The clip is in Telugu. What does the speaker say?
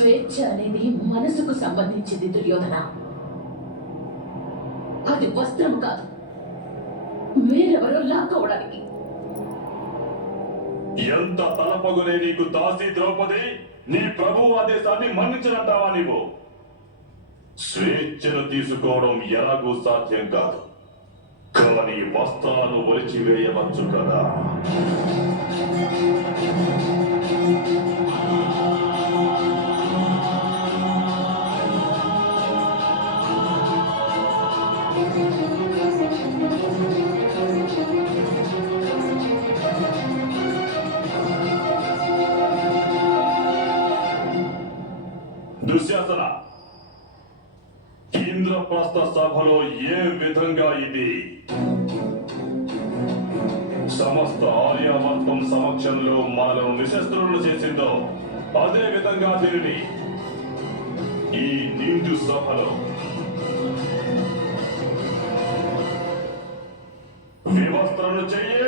స్వేచ్ఛ అనేది మనసుకు సంబంధించింది దుర్యోధన. అది వస్త్రం కాదు, వేరెవరో లాక్కోవడానికి. ఎంత తలపగునే నీకు దాసి ద్రౌపది, నీ ప్రభువు ఆదేశాన్ని మన్నించినంటావా నీవు? స్వేచ్ఛను తీసుకోవడం ఎలాగూ సాధ్యం కాదు, కానీ వస్త్రాలను ఒలిచివేయవచ్చు కదా. దుశ్శాసన, ఇంద్రప్రస్థ సభలో ఏ విధంగా ఇది సమస్త ఆర్యావర్తం సమక్షంలో మనలను నిశస్త్రులను చేసిందో, అదే విధంగా దీనిని ఈ నిండు సభలో వివస్త్రను చెయ్యి.